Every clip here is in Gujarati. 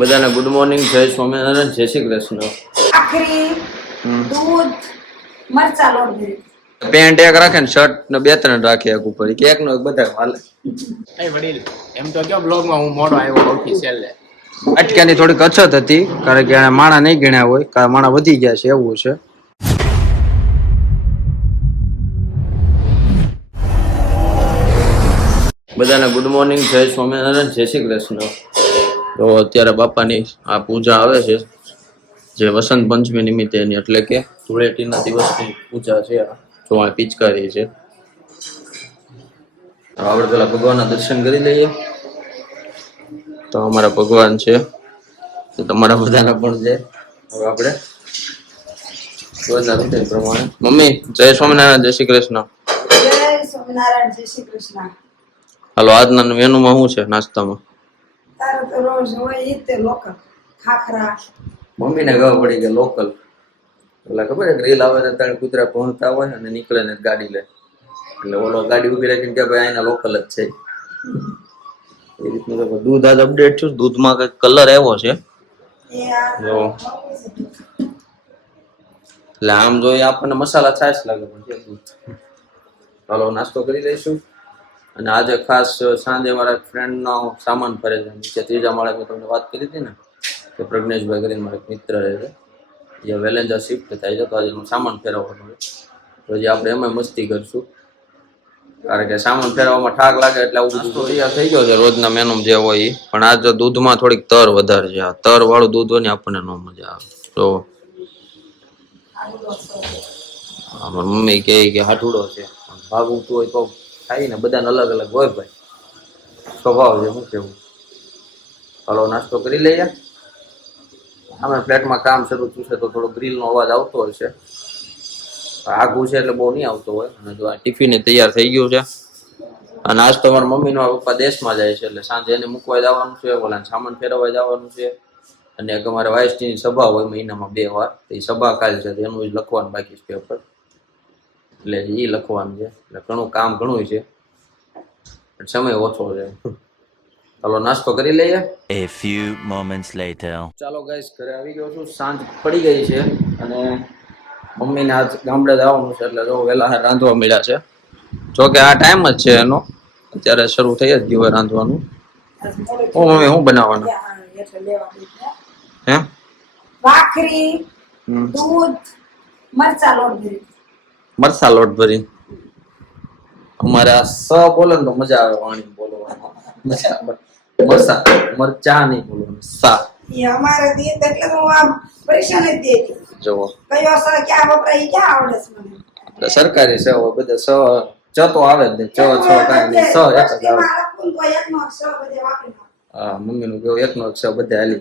બધાને ગુડ મોર્નિંગ, જય સ્વામિનારાયણ, જય શ્રી કૃષ્ણ. આખરી દૂધ મરચા લોટ ભરી પેન્ટ એક રાખે ને શર્ટ ને બે ત્રણ રાખે એક ઉપર કે એક નો એક બધા હાલે. એ વડીલ એમ તો કયો બ્લોગમાં હું મોડો આવ્યો સૌથી છેલ્લે. અટક્યાની થોડીક અછત હતી કારણ કે એને માણા નહીં ગણ્યા હોય કારણ માણા વધી ગયા છે એવું છે. બધાને ગુડ મોર્નિંગ, જય સ્વામિનારાયણ, જય શ્રી કૃષ્ણ. તો અત્યારે બાપાની આ પૂજા આવે છે જે વસંત પંચમી નિમિત્તે એની એટલે કે ધૂળેટીના દિવસની પૂજા છે. આ જો આ પિચકારી છે. આપણે પેલા ભગવાનના દર્શન કરી લઈએ. તો અમારા ભગવાન છે તો તમારા બધાના પણ છે. હવે આપણે રોજના રૂટીન પ્રમાણે મમ્મી જય સ્વામિનારાયણ, જય શ્રી કૃષ્ણ. જય સ્વામિનારાયણ, જય શ્રી કૃષ્ણ. હાલો, આજના મેનુમાં શું છે નાસ્તામાં? તારો તો રોજ હોય ઈ તે લોકલ ખાખરા. મમ્મીને ખબર પડી કે લોકલ એટલે ખબર છે રીલ આવે ને ત્યારે કૂતરા પહોંચતા હોય અને નીકળે ને ગાડી લે એટલે ઓલો ગાડી ઉભી રાખીને કે ભાઈ અહીંના લોકલ જ છે. એ રીતનું દૂધ આજ અપડેટ છું. દૂધમાં કઈક કલર આવ્યો છે જો એટલે આમ જોઈએ આપણને મસાલા છાશ લાગે પણ છે દૂધ. ચાલો નાસ્તો કરી લઈશું. અને આજે ખાસ સાંજે મારા ફ્રેન્ડનો સામાન ફરે છે નીચે ત્રીજા માળે. મેં તમને વાત કરી હતી ને કે પ્રજ્ઞેશભાઈ કરીને મારા મિત્ર રહે છે જે વેલેન્જા શિફ્ટ થાય છે તો આજે સામાન ફેરવવાનો છે. તો હજી આપણે એમાં મસ્તી કરશું કારણ કે સામાન ફેરવવામાં ઠાક લાગે એટલે આવું બધું તૈયાર થઈ ગયો છે રોજના મેનુ જે હોય એ. પણ આજ દૂધમાં થોડીક તર વધારે છે. આ તર વાળું દૂધ હોય ને આપણને ન મજા આવે. તો મમ્મી કહે કે હાટુડો છે ભાગું હોય તો થાય ને. બધાને અલગ અલગ હોય ભાઈ, સ્વભાવ છે શું કેવું. હાલો નાસ્તો કરી લઈએ. અમે ફ્લેટમાં કામ શરૂ થયું છે તો થોડો ગ્રીલનો અવાજ આવતો હોય છે. આઘું છે એટલે બહુ નહીં આવતો હોય. અને જો આ ટિફિન તૈયાર થઈ ગયું છે. અને આજ તો મારા મમ્મીનો પપ્પા દેશમાં જાય છે એટલે સાંજે એને મૂકવા જવાનું છે, ઓલા સામાન ફેરવવા જવાનું છે. અને એક અમારે વાયસટીની સભા હોય મહિનામાં 2 વાર. એ સભા કાલ છે એનું જ લખવાનું બાકી છે પેપર એટલે એ લખવાનું છે. એટલે ઘણું કામ ઘણું છે સમય ઓછો છે. ચાલો નાસ્તો કરી લઈએ. A few moments later. ચાલો ગાઈસ ઘરે આવી ગયો છું. સાંજ પડી ગઈ છે અને મમ્મીને આજ ગામડે જવાનું છે એટલે જો વહેલા રાંધવા મળ્યા છે. જો કે આ ટાઈમ જ છે એનો, અત્યારે શરૂ થઈ જ ગયું હોય રાંધવાનું. હું મમ્મી શું બનાવવાનું એટલે લેવા દીધા હે? ભાખરી દૂધ મરચા લોટ ભરી મરસા લોટ ભરી. અમારે આ સ બોલે ને તો મજા આવે વાણી બોલવામાં. મજા આવે. મરચા નહીં બોલવાનું, સા. એ અમારે દીત એટલે હું આમ પરેશાન જ દેતી. જુઓ કયો સ ક્યાં વપરાય ઈ ક્યાં આવડે છે મને. એટલે સરકારી સેવા બધા સ ચ તો આવે જ નહીં. ચ છ કાંઈ નહીં, સ એક જ આવે. એમાં લખું તો એકનો અક્ષર બધે વાપરી નાખું. હા મમ્મીનું કેવું એકનો અક્ષર બધે હાલી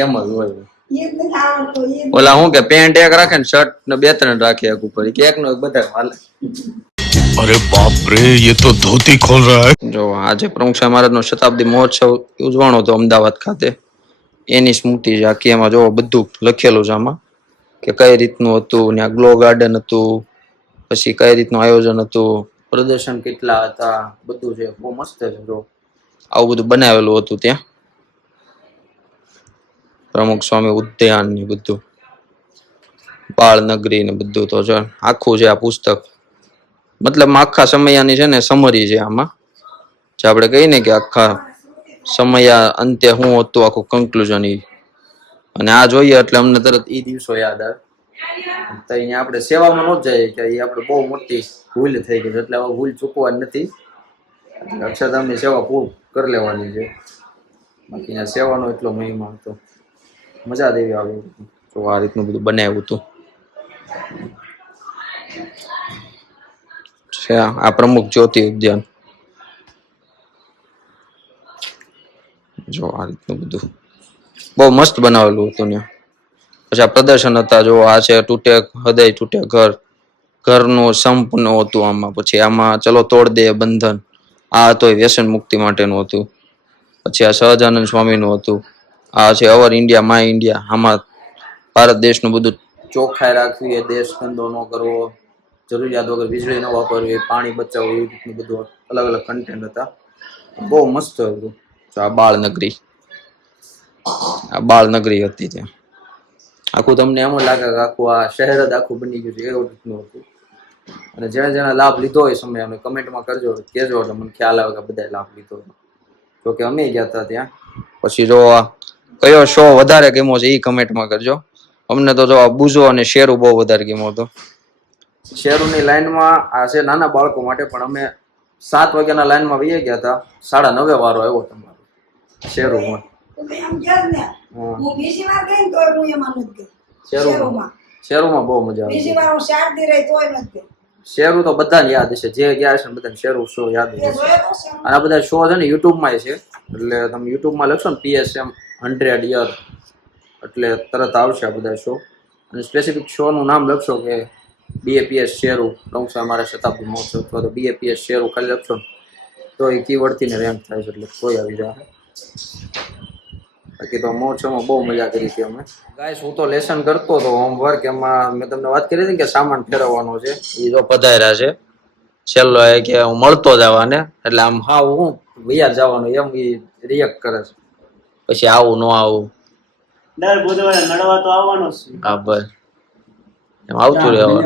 એમ જ હોય. ઈ જ નથી આવડતું, ઈ જ ઓલા હું કે પેન્ટ એક રાખે ને શર્ટ ને બે ત્રણ રાખે એક ઉપર કે એક નો એક બધા હાલે. अरे बाप रे ये तो धोती खोल रहा है. જો આજે પ્રમુખ સ્વામી મહારાજનો શતાબ્દી મહોત્સવ ઉજવાનો હતો અમદાવાદ ખાતે. એની સ્મૃતિ છે આખી. એમાં જો બધું લખેલું છે આમાં કે કઈ રીતનું હતું ને. આ ગ્લો ગાર્ડન હતું, પછી કઈ રીતનું આયોજન હતું, પ્રદર્શન કેટલા હતા, બધું છે. બહુ મસ્ત છે. જો આવું બધું બનાવેલું હતું ત્યાં. પ્રમુખ સ્વામી ઉદ્યાન ને બધું, બાળ નગરી ને બધું. તો જો આખું છે આ પુસ્તક. મતલબ આખા સમયાની છે ને સમરી છે આમાં. જે આપણે કહીએ ને કે આખા સમયા અંતે શું હતું આખું કન્ક્લુઝન ઈ. અને આ જોઈએ એટલે અમને તરત ઈ દિવસો યાદ આવે. તો અહીંયા આપણે સેવામાં ન જઈએ કે એ આપણે બહુ મોટી ભૂલ થઈ ગઈ એટલે હવે ભૂલ ચૂકવાની નથી. અક્ષરધામની સેવા પૂર કરી લેવાની છે. બાકી અહીંયા સેવાનો એટલો મહિમા હતો. મજા દેવી આવી. તો આ રીતનું બધું બનાવ્યું હતું. આ પ્રમુખ જ્યોતિ ઉદ્યાન. જો આ રીતનું બધું બહુ મસ્ત બનાવેલું હતું ને. પછી આ પ્રદર્શન હતા. જો આ છે તૂટે હૃદય તૂટે ઘર, ઘરનું સંપનું હતું આમાં. પછી આમાં ચલો તોડ દે બંધન, આ હતો વ્યસન મુક્તિ માટેનું હતું. પછી આ સહજાનંદ સ્વામીનું હતું. આ છે અવર ઇન્ડિયા માય ઇન્ડિયા. આમાં ભારત દેશનું બધું ચોખ્ખાઈ રાખવી, એ દેશ ગંદો ન કરવો, જરૂરિયાત વગર વીજળી ન વાપરવી, પાણી બચાવવું, એ રીતનું બધું અલગ અલગ કન્ટેન્ટ હતા. બહુ મસ્ત હતું. આ બાળ નગરી આ બાળ નગરી હતી ત્યાં. આખું તમને એમ જ લાગે કે આખું આ શહેર જ આખું બની ગયું છે એવું રીતનું હતું. અને જેણે જેણે લાભ લીધો હોય સમય અમે કમેન્ટમાં કરજો, કહેજો એટલે મને ખ્યાલ આવે કે બધાએ લાભ લીધો. જો કે અમે ગયા હતા ત્યાં. પછી જો કયો શો વધારે ગમ્યો છે એ કમેન્ટમાં કરજો. અમને તો જો બુઝો અને શેરુ બહુ વધારે ગમ્યો હતો. શેરુની લાઈનમાં આ છે નાના બાળકો માટે, પણ અમે 7 વાગ્યાના લાઈનમાં વહી ગયા હતા. 9:30 વારો આવ્યો તમારો શેરુમાં. શેરુમાં બહુ મજા આવે. શેરુ તો બધાને યાદ હશે, જે ગયા હશે ને બધાને શેરુ શો યાદ હશે. અને આ બધા શો છે ને યુટ્યુબમાં છે, એટલે તમે યુટ્યુબમાં લખશો ને PSM 100 યર એટલે તરત આવશે આ બધા શો. અને સ્પેસિફિક શો નું નામ લખશો કે BAPS શેરુ 900 અમારા શતાબ્દી મહોત્સવ અથવા તો BAPS શેરુ ખાલી લખશો ને તો એ કીવર્ડથી ને રેન્ક થાય છે, એટલે કોઈ આવી જાય. બાકી તો મહોત્સવમાં બહુ મજા કરી હતી અમે. ગાઈસ હું તો લેસન કરતો હતો હોમવર્ક, એમાં મેં તમને વાત કરી હતી કે સામાન ફેરવવાનો છે. એ જો પધાર્યા છે છેલ્લો એ કે હું મળતો જવાને, એટલે આમ હાવ હું વૈયા જવાનું એમ એ રિએક્ટ કરે છે. પછી આવું ન આવું દર બુધવારે નડવા તો આવવાનો જ છે. હા બસ એમ આવતું રહેવાનું.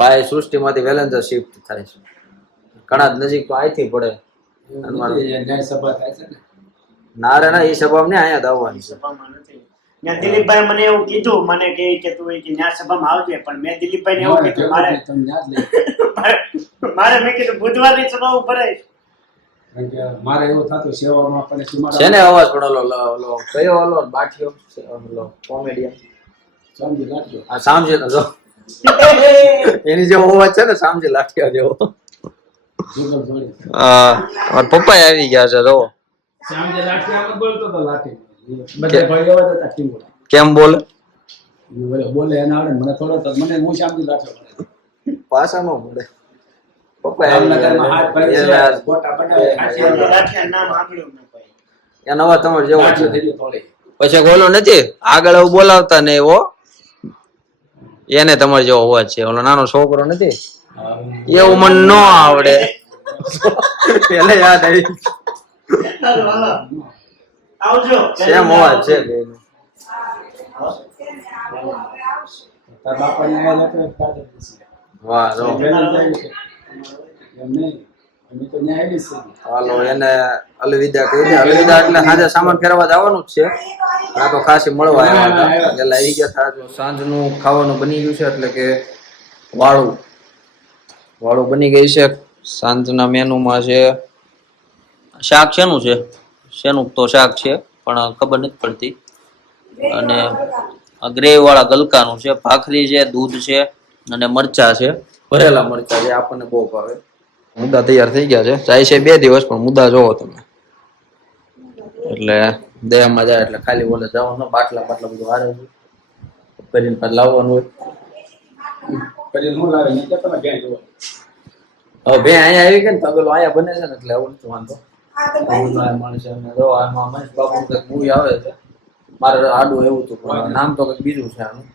ભાઈ સૃષ્ટિમાંથી વેલેન્જર શિફ્ટ થાય છે, ઘણા જ નજીક તો અહીંથી પડે. ના રે ના, એ સભા ને અહીંયા જ આવવાની છે. ત્યાં દિલીપભાઈ મને એવું કીધું, મને કે તું કે ન્યા સભામાં આવજે, પણ મેં દિલીપભાઈને એવું કીધું મારે મેં કીધું બુધવારની સભા ઉપર મારે એવું થતું સેવામાં આપણને છે ને અવાજ પણ ઓલો કયો ઓલો બાઠિયો ઓલો કોમેડિયન સમજી લાગ્યો. આ સામજી જો એની જેવો અવાજ છે ને સામજી લાઠિયા જેવો. હા પપ્પા આવી ગયા છે જો. સામજે લાઠી આમ બોલતો તો લાઠી બધા ભાઈ એવા હતા ટીંગો. કેમ બોલે બોલે એને આવડે, મને થોડો તો મને હું સામજી લાઠી પાસા નો મળે. પપ્પા હાથ ભાઈ છે ફોટા બનાવે રાઠિયા નામ સાંભળ્યું ન કોઈ. એનો અવાજ તમારે જેવો છે. થોડી પછી ઓલો નથી આગળ એવું બોલાવતા ને એવો, એને તમારે જેવો અવાજ છે. ઓલો નાનો છોકરો નથી એવું મને ન આવડે. પેલે યાદ આવી આવજો સેમ અવાજ છે બેનો. તાર બાપાને આયા નતો એક પાડે વાહ જો એમ નહીં, અમે તો ન્યાય આવી છે. હાલો એને અલવિદા કહી દે. અલવિદા એટલે સાંજે સામાન ફેરવા જવાનું જ છે. આ તો ખાસી મળવા આવ્યા હતા, એટલે આવી ગયા હતા. સાંજનું ખાવાનું બની ગયું છે, એટલે કે વાળું બની ગઈ છે. સાંજના મેનુમાં છે શાક. શેનું છે શેનું તો શાક છે પણ ખબર નથી પડતી. અને ગ્રેવી વાળા ગલકાનું છે, ભાખરી છે, દૂધ છે અને મરચા છે, ભરેલા મરચા છે. આપણને બહુ ભાવે. મુદ્દા તૈયાર થઈ ગયા છે. જાય છે 2 દિવસ, પણ મુદ્દા જોવો તમે એટલે દયામાં જાય એટલે ખાલી બોલે જવાનું. બાટલા બધું હારે છે કરીને પાછું લાવવાનું હોય. પછી હું લાવે ને તમે ક્યાં જોવો. હવે બે અહીંયા આવી ગયા ને તબેલો અહીંયા બને છે ને એટલે આવું નથી વાંધો. માણસ જો આમાં મહેશ બાબુ કંઈક મૂવી આવે છે. મારે આડું એવું હતું પણ નામ તો કંઈક બીજું છે આનું.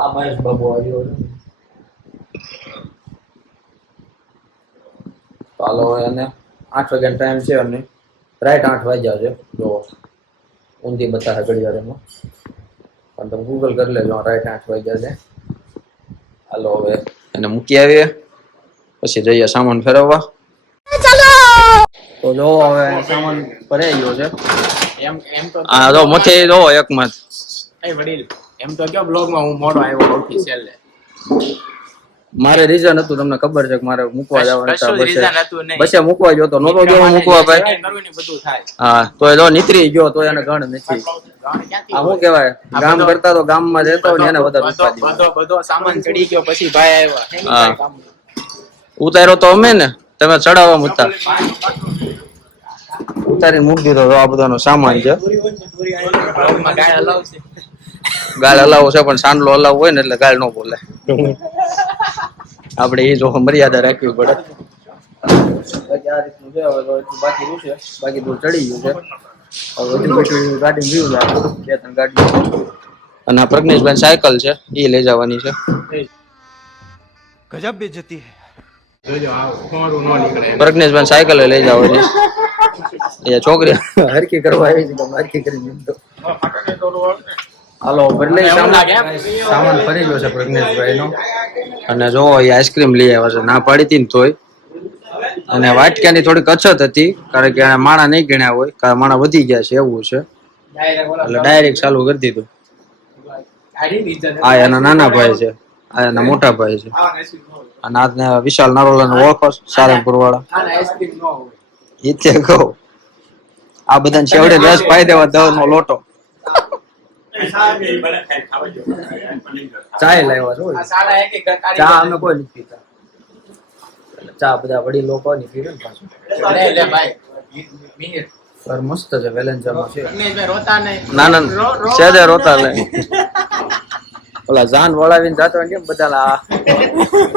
આ મહેશ બાબુ આવ્યો છે. ચાલો એને 8 વાગ્યાનો ટાઈમ છે અને રાઈટ 8 વાગ્યા છે. જો ઊંધી બતાવે ઘડિયાળમાં, પણ તમે ગૂગલ કરી લેજો. રાઈટ 8 વાગ્યા છે. હાલો હવે એને મૂકી આવીએ, પછી જઈએ સામાન ફેરવવા. તો જો હવે સામાન ભરાઈ ગયો છે. એમ તો હા જો મથે જો એકમાં એ વડીલ એમ તો કયો બ્લોગમાં હું મોડો આવ્યો સૌથી છેલ્લે. મારે રીઝન હતું, તમને ખબર છે કે મારે મૂકવા જવાનું કશું reason હતું નહીં. બસે મૂકવા ગયો તો નતો ગયો મૂકવા ભાઈ. કરવું ને બધું થાય. હા તો એ જો નીતરી ગયો તો એને ગણ નથી. આ શું કહેવાય, ગામ કરતા તો ગામમાં જતો ને એને વધારે મૂકવા દીધો. બધો સામાન ચડી ગયો પછી ભાઈ આવ્યા. ઉતાર્યો તો અમે ને, તમે ચડાવવા મૂકતા ઉતારીને મૂકી દીધો. તો આ બધાનો સામાન છે. બ્લોગમાં ગાય હલાવશે. ગાળ હલાવો છે પણ સાંડલો હલાવો હોય ને એટલે ગાળ ન બોલે. આપણે એ જો મર્યાદા રાખવી પડે. બાકી આ રીતનું છે. હવે તો એટલું બાકી રહ્યું છે, બાકી દૂર ચડી ગયું છે. હવે બધું બેઠું ગાડી જોયું છે 2-3 ગાડી. અને આ પ્રજ્ઞેશભાઈ સાયકલ છે એ લઈ જવાની છે. गजब बेइज्जती है. જોજો આ ખોરું ન નીકળે. પ્રજ્ઞેશભાઈ સાયકલ લઈ જવાની. એ છોકરી હરકી કરવા આવી છે તો હરકી કરી દીધો. હાલો બદલે સામાન ફરી ગયો છે પ્રજ્ઞેશભાઈ નો. અને જો એ આઈસ્ક્રીમ લઈ આવ્યા છે, ના પાડી હતી ને તોય. અને વાટક્યાની થોડીક અછત હતી કારણ કે માણા નહીં ગણ્યા હોય, કારણ માણા વધી ગયા છે એવું છે, એટલે ડાયરેક્ટ ચાલુ કરી દીધું. આ એના નાના ભાઈ છે, આ એના મોટા ભાઈ છે, અને આ વિશાલ નારોલા ઓળખો સારંગપુર વાળા એ કહો. આ બધાને છેવડે રસ પાઈ દેવા દવ નો લોટો. ચાય લાવ્યા છો? ચા અમે કોઈ નથી પીતા. ચા બધા વડીલ લોકો ની પીવે ને પાછું. સર મસ્ત છે, વેલેન્જામાં છે. ના ના સેજે રોતા નહીં. ઓલા જાન વળાવીને જાતો હોય કેમ બધા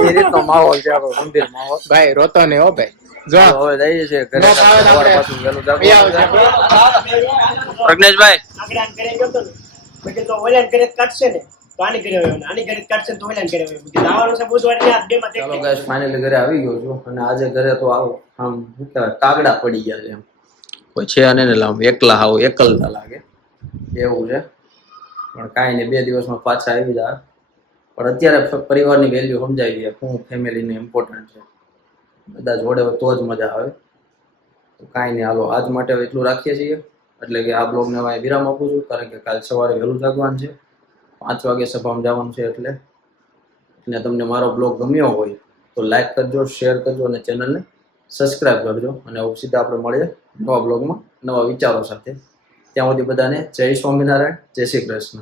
એ રીતનો માહોલ છે આપણો, ગંભીર માહોલ. ભાઈ રોતો નહીં હો ભાઈ. જો હવે જઈએ છીએ ઘરે. પાછું વહેલું જાગવું. પ્રજ્ઞેશભાઈ આગળ આને ઘરે ગયો તો ને મેં કીધું ઓલાને ઘરે જ કાઢશે ને તો આની ઘરે આવ્યો ને આની ઘરે જ કાઢશે ને તો ઓલાને ઘરે આવ્યો. કીધું લાવવાનું છે બુધવાર ની આ બેમાં ચાલો દેખાય. ગાઈસ ફાઇનલી ઘરે આવી ગયો છું. અને આજે ઘરે તો આવો આમ શું કહેવાય કાગડા પડી ગયા છે, એમ કોઈ છે અને ને લાવ એકલા આવો એકલતા લાગે એવું છે. પણ કાંઈ નહીં, 2 દિવસમાં પાછા આવી જાય. પણ અત્યારે પરિવારની વેલ્યુ સમજાવી દે, શું ફેમિલીને ઇમ્પોર્ટન્ટ છે. બધા જોડે હોય તો જ મજા આવે. તો કાંઈ નહીં, હાલો આજ માટે એટલું રાખીએ છીએ. એટલે કે આ બ્લોગને હવે વિરામ આપું છું, કારણ કે કાલ સવારે વહેલું જાગવાનું છે, 5 વાગે સભામાં જવાનું છે. એટલે તમને મારો બ્લોગ ગમ્યો હોય તો લાઈક કરજો, શેર કરજો અને ચેનલને સબસ્ક્રાઈબ કરજો. અને હવે સીધા આપણે મળીએ નવા બ્લોગમાં નવા વિચારો સાથે. ત્યાં સુધી બધાને જય સ્વામિનારાયણ, જય શ્રી કૃષ્ણ.